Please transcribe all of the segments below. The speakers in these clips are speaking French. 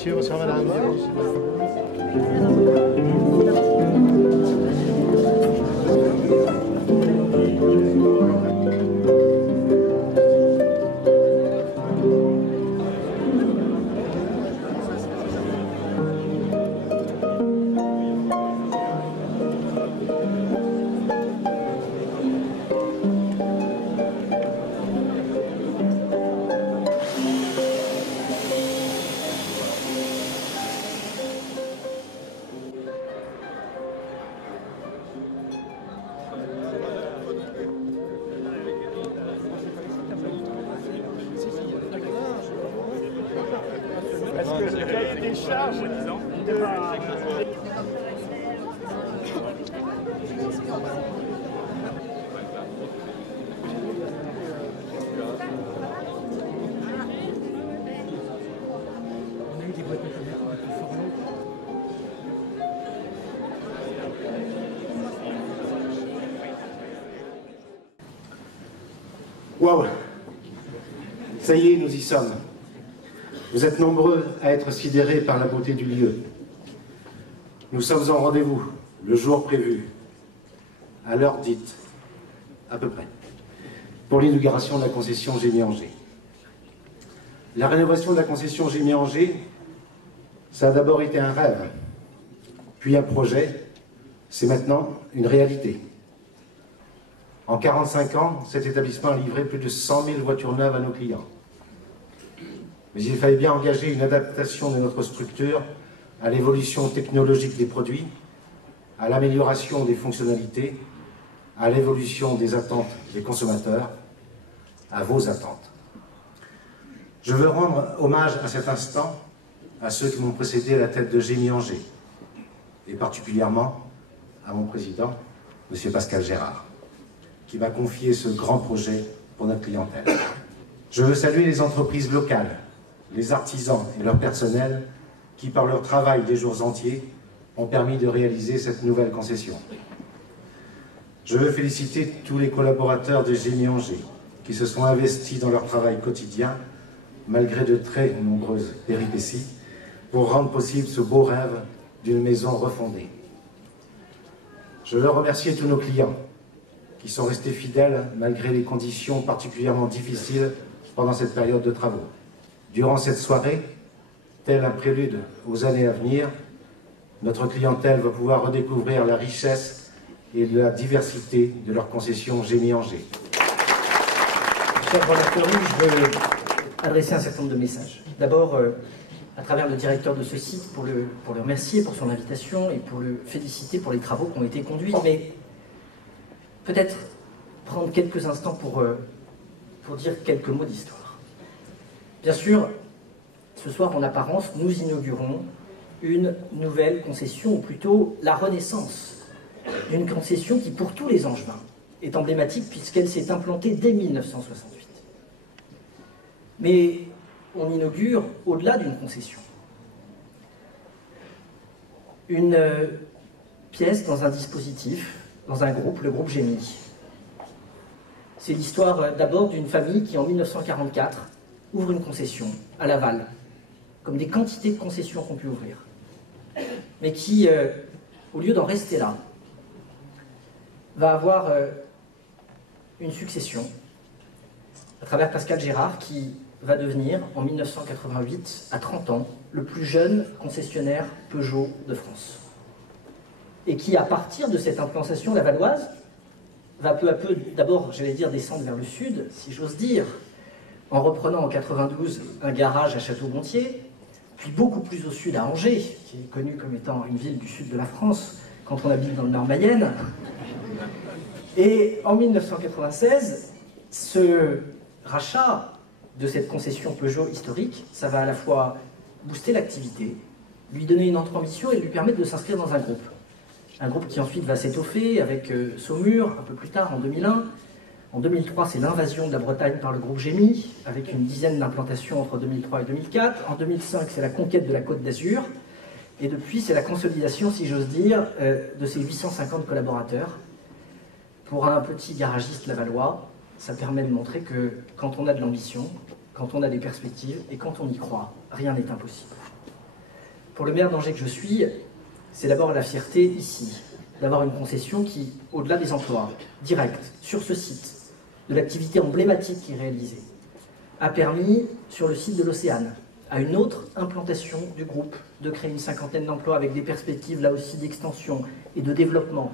monsieur, bonsoir madame. Parce que le cahier des charges de la... Waouh! Ça y est, nous y sommes. Vous êtes nombreux à être sidérés par la beauté du lieu. Nous sommes en rendez-vous, le jour prévu, à l'heure dite, à peu près, pour l'inauguration de la concession Gémy-Angers. La rénovation de la concession Gémy-Angers, ça a d'abord été un rêve, puis un projet, c'est maintenant une réalité. En 45 ans, cet établissement a livré plus de 100 000 voitures neuves à nos clients. Mais il fallait bien engager une adaptation de notre structure à l'évolution technologique des produits, à l'amélioration des fonctionnalités, à l'évolution des attentes des consommateurs, à vos attentes. Je veux rendre hommage à cet instant à ceux qui m'ont précédé à la tête de Gémy-Angers, et particulièrement à mon président, M. Pascal Gérard, qui m'a confié ce grand projet pour notre clientèle. Je veux saluer les entreprises locales, les artisans et leur personnel qui, par leur travail des jours entiers, ont permis de réaliser cette nouvelle concession. Je veux féliciter tous les collaborateurs de Gémy-Angers qui se sont investis dans leur travail quotidien, malgré de très nombreuses péripéties, pour rendre possible ce beau rêve d'une maison refondée. Je veux remercier tous nos clients qui sont restés fidèles malgré les conditions particulièrement difficiles pendant cette période de travaux. Durant cette soirée, tel un prélude aux années à venir, notre clientèle va pouvoir redécouvrir la richesse et la diversité de leur concession Gémy-Angers. Cher Bonatory, je veux adresser un certain nombre de messages. D'abord, à travers le directeur de ce site, pour le remercier pour son invitation et pour le féliciter pour les travaux qui ont été conduits, mais peut-être prendre quelques instants pour dire quelques mots d'histoire. Bien sûr, ce soir, en apparence, nous inaugurons une nouvelle concession, ou plutôt la renaissance d'une concession qui, pour tous les Angevins, est emblématique puisqu'elle s'est implantée dès 1968. Mais on inaugure au-delà d'une concession. Une pièce dans un dispositif, dans un groupe, le groupe Gémy. C'est l'histoire d'abord d'une famille qui, en 1944, ouvre une concession à Laval, comme des quantités de concessions qu'on peut ouvrir, mais qui, au lieu d'en rester là, va avoir une succession à travers Pascal Gérard, qui va devenir, en 1988, à 30 ans, le plus jeune concessionnaire Peugeot de France. Et qui, à partir de cette implantation lavalloise, va peu à peu, d'abord, j'allais dire, descendre vers le sud, si j'ose dire, en reprenant en 92 un garage à Château-Gontier, puis beaucoup plus au sud à Angers, qui est connue comme étant une ville du sud de la France, quand on habite dans le Nord-Mayenne. Et en 1996, ce rachat de cette concession Peugeot historique, ça va à la fois booster l'activité, lui donner une autre ambition et lui permettre de s'inscrire dans un groupe. Un groupe qui ensuite va s'étoffer avec Saumur, un peu plus tard, en 2001. En 2003, c'est l'invasion de la Bretagne par le groupe Gémy, avec une dizaine d'implantations entre 2003 et 2004. En 2005, c'est la conquête de la Côte d'Azur. Et depuis, c'est la consolidation, si j'ose dire, de ces 850 collaborateurs. Pour un petit garagiste lavallois, ça permet de montrer que quand on a de l'ambition, quand on a des perspectives et quand on y croit, rien n'est impossible. Pour le maire d'Angers que je suis, c'est d'abord la fierté ici, d'avoir une concession qui, au-delà des emplois directs sur ce site, de l'activité emblématique qui est réalisée, a permis, sur le site de l'Océane, à une autre implantation du groupe, de créer une cinquantaine d'emplois avec des perspectives là aussi d'extension et de développement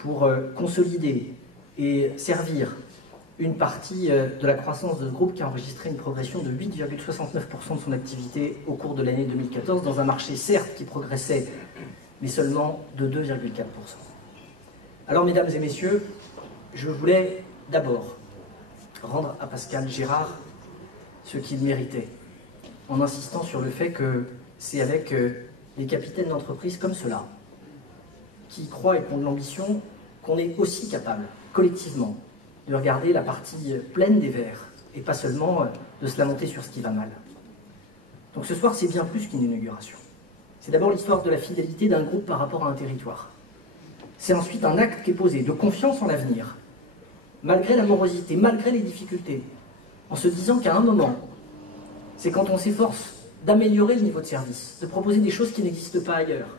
pour consolider et servir une partie de la croissance de ce groupe qui a enregistré une progression de 8,69% de son activité au cours de l'année 2014 dans un marché certes qui progressait mais seulement de 2,4%. Alors mesdames et messieurs, je voulais d'abord rendre à Pascal Gérard ce qu'il méritait en insistant sur le fait que c'est avec des capitaines d'entreprise comme cela qui croient et qui ont de l'ambition qu'on est aussi capable, collectivement, de regarder la partie pleine des verres et pas seulement de se lamenter sur ce qui va mal. Donc ce soir, c'est bien plus qu'une inauguration. C'est d'abord l'histoire de la fidélité d'un groupe par rapport à un territoire. C'est ensuite un acte qui est posé de confiance en l'avenir, malgré la morosité, malgré les difficultés, en se disant qu'à un moment, c'est quand on s'efforce d'améliorer le niveau de service, de proposer des choses qui n'existent pas ailleurs,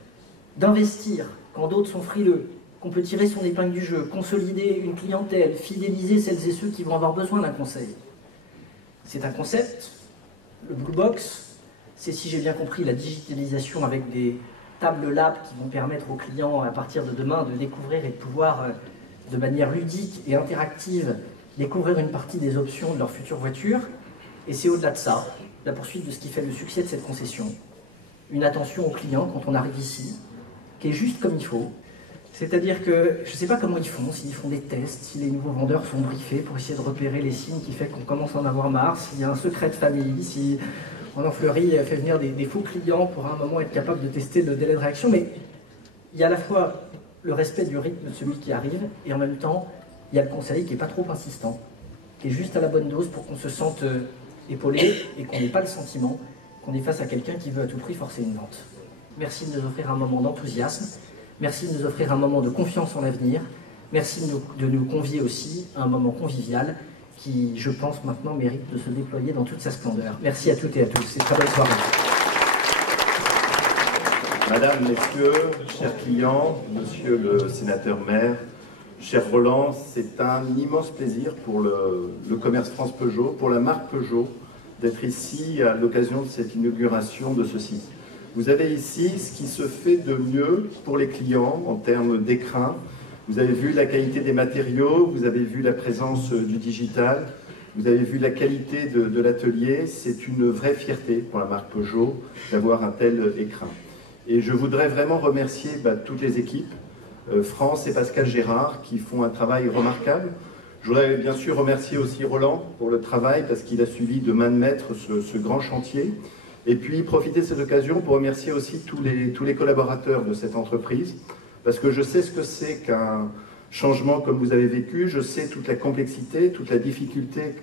d'investir quand d'autres sont frileux, qu'on peut tirer son épingle du jeu, consolider une clientèle, fidéliser celles et ceux qui vont avoir besoin d'un conseil. C'est un concept, le Blue Box, c'est, si j'ai bien compris, la digitalisation avec des tables lab qui vont permettre aux clients, à partir de demain, de découvrir et de pouvoir, de manière ludique et interactive, découvrir une partie des options de leur future voiture. Et c'est au-delà de ça, la poursuite de ce qui fait le succès de cette concession, une attention aux clients quand on arrive ici, qui est juste comme il faut. C'est-à-dire que je ne sais pas comment ils font, s'ils font des tests, si les nouveaux vendeurs sont briefés pour essayer de repérer les signes qui font qu'on commence à en avoir marre, s'il y a un secret de famille, si Roland Fleury fait venir des faux clients pour à un moment être capable de tester le délai de réaction. Mais il y a à la fois le respect du rythme de celui qui arrive et en même temps, il y a le conseil qui n'est pas trop insistant, qui est juste à la bonne dose pour qu'on se sente épaulé et qu'on n'ait pas le sentiment qu'on est face à quelqu'un qui veut à tout prix forcer une vente. Merci de nous offrir un moment d'enthousiasme. Merci de nous offrir un moment de confiance en l'avenir. Merci de nous convier aussi à un moment convivial qui, je pense, maintenant mérite de se déployer dans toute sa splendeur. Merci à toutes et à tous. C'est une très belle soirée. Madame, Messieurs, chers clients, Monsieur le sénateur maire, cher Roland, c'est un immense plaisir pour le Commerce France Peugeot, pour la marque Peugeot, d'être ici à l'occasion de cette inauguration de ce site. Vous avez ici ce qui se fait de mieux pour les clients en termes d'écrin. Vous avez vu la qualité des matériaux, vous avez vu la présence du digital, vous avez vu la qualité de l'atelier. C'est une vraie fierté pour la marque Peugeot d'avoir un tel écrin. Et je voudrais vraiment remercier toutes les équipes, France et Pascal Gérard, qui font un travail remarquable. Je voudrais bien sûr remercier aussi Roland pour le travail, parce qu'il a suivi de main de maître ce grand chantier. Et puis profiter de cette occasion pour remercier aussi tous les collaborateurs de cette entreprise, parce que je sais ce que c'est qu'un changement comme vous avez vécu, je sais toute la complexité, toute la difficulté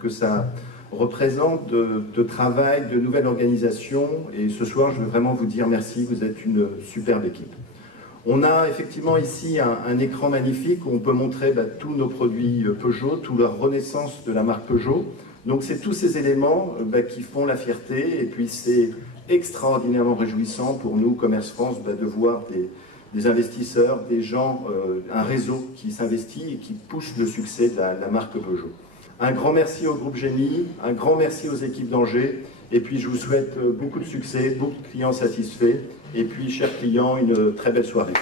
que ça représente de travail, de nouvelle organisation, et ce soir je veux vraiment vous dire merci, vous êtes une superbe équipe. On a effectivement ici un écran magnifique où on peut montrer tous nos produits Peugeot, toute la renaissance de la marque Peugeot. Donc c'est tous ces éléments qui font la fierté, et puis c'est extraordinairement réjouissant pour nous, Commerce France, de voir des investisseurs, des gens, un réseau qui s'investit et qui pousse le succès de la marque Peugeot. Un grand merci au groupe Génie, un grand merci aux équipes d'Angers, et puis je vous souhaite beaucoup de succès, beaucoup de clients satisfaits, et puis chers clients, une très belle soirée.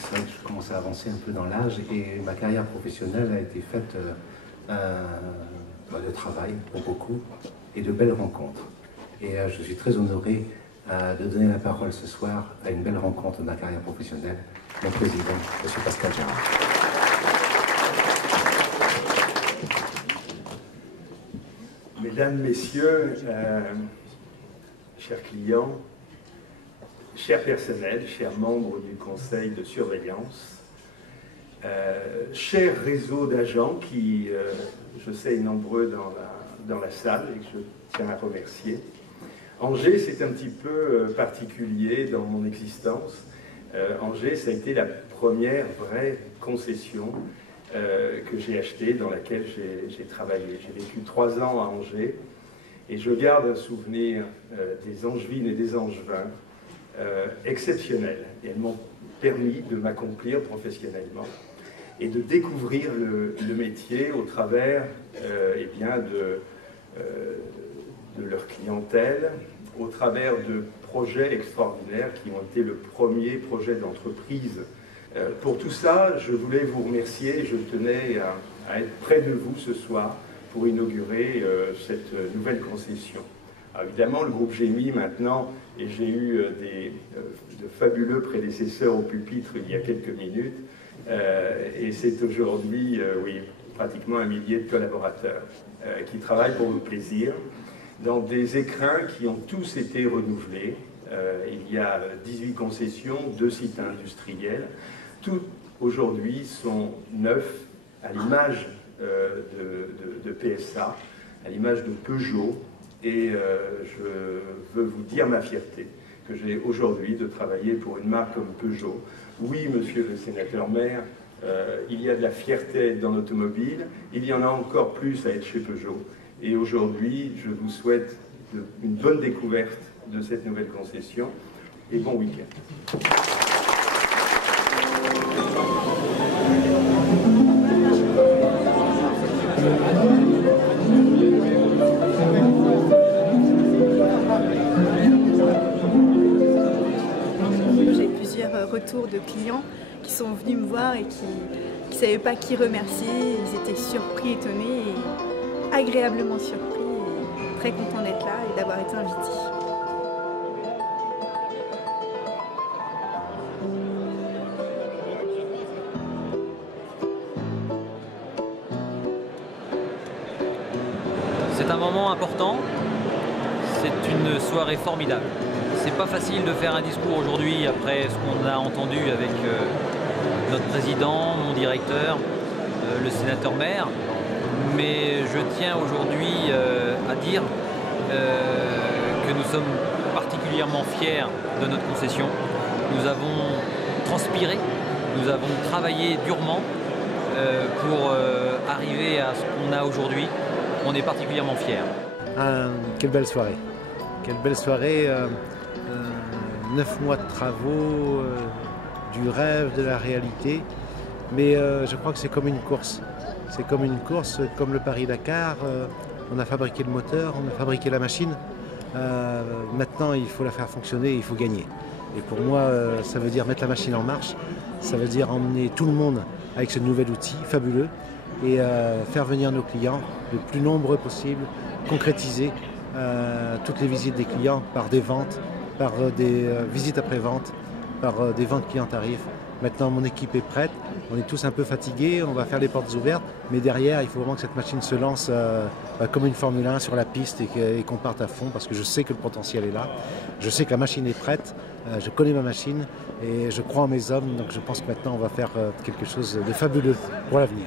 C'est vrai que je commence à avancer un peu dans l'âge et ma carrière professionnelle a été faite de travail pour beaucoup et de belles rencontres. Et je suis très honoré de donner la parole ce soir à une belle rencontre de ma carrière professionnelle, mon président, M. Pascal Gérard. Mesdames, Messieurs, chers clients, chers personnels, chers membres du conseil de surveillance, chers réseaux d'agents qui, je sais, nombreux dans la salle et que je tiens à remercier. Angers, c'est un petit peu particulier dans mon existence. Angers, ça a été la première vraie concession que j'ai achetée, dans laquelle j'ai travaillé. J'ai vécu 3 ans à Angers Et je garde un souvenir des Angevines et des Angevins exceptionnel. Et elles m'ont permis de m'accomplir professionnellement et de découvrir le métier au travers eh bien de leur clientèle, au travers de projets extraordinaires qui ont été le premier projet d'entreprise. Pour tout ça, je voulais vous remercier. Je tenais à être près de vous ce soir pour inaugurer cette nouvelle concession. Alors évidemment, le groupe Gémy maintenant, et j'ai eu de fabuleux prédécesseurs au pupitre il y a quelques minutes, et c'est aujourd'hui, oui, pratiquement 1 millier de collaborateurs qui travaillent pour le plaisir, dans des écrins qui ont tous été renouvelés. Il y a 18 concessions, 2 sites industriels. Tous aujourd'hui sont neufs à l'image de PSA, à l'image de Peugeot. Et je veux vous dire ma fierté que j'ai aujourd'hui de travailler pour une marque comme Peugeot. Oui, monsieur le sénateur maire, il y a de la fierté dans l'automobile, il y en a encore plus à être chez Peugeot. Et aujourd'hui, je vous souhaite une bonne découverte de cette nouvelle concession et bon week-end. J'ai plusieurs retours de clients qui sont venus me voir et qui ne savaient pas qui remercier. Ils étaient surpris, étonnés et agréablement surpris et très contents d'être là et d'avoir été invités. C'est un moment important, c'est une soirée formidable. C'est pas facile de faire un discours aujourd'hui après ce qu'on a entendu avec notre président, mon directeur, le sénateur maire, mais je tiens aujourd'hui à dire que nous sommes particulièrement fiers de notre concession. Nous avons transpiré, nous avons travaillé durement pour arriver à ce qu'on a aujourd'hui. On est particulièrement fiers. Quelle belle soirée. Quelle belle soirée. 9 mois de travaux, du rêve, de la réalité. Mais je crois que c'est comme une course. C'est comme une course, comme le Paris-Dakar. On a fabriqué le moteur, on a fabriqué la machine. Maintenant, il faut la faire fonctionner, il faut gagner. Et pour moi, ça veut dire mettre la machine en marche. Ça veut dire emmener tout le monde avec ce nouvel outil fabuleux et faire venir nos clients le plus nombreux possible, concrétiser toutes les visites des clients par des ventes, par des visites après-vente, par des ventes clients tarifs. Maintenant, mon équipe est prête, on est tous un peu fatigués, on va faire les portes ouvertes, mais derrière, il faut vraiment que cette machine se lance comme une Formule 1 sur la piste et qu'on parte à fond, parce que je sais que le potentiel est là, je sais que la machine est prête, je connais ma machine et je crois en mes hommes, donc je pense que maintenant on va faire quelque chose de fabuleux pour l'avenir.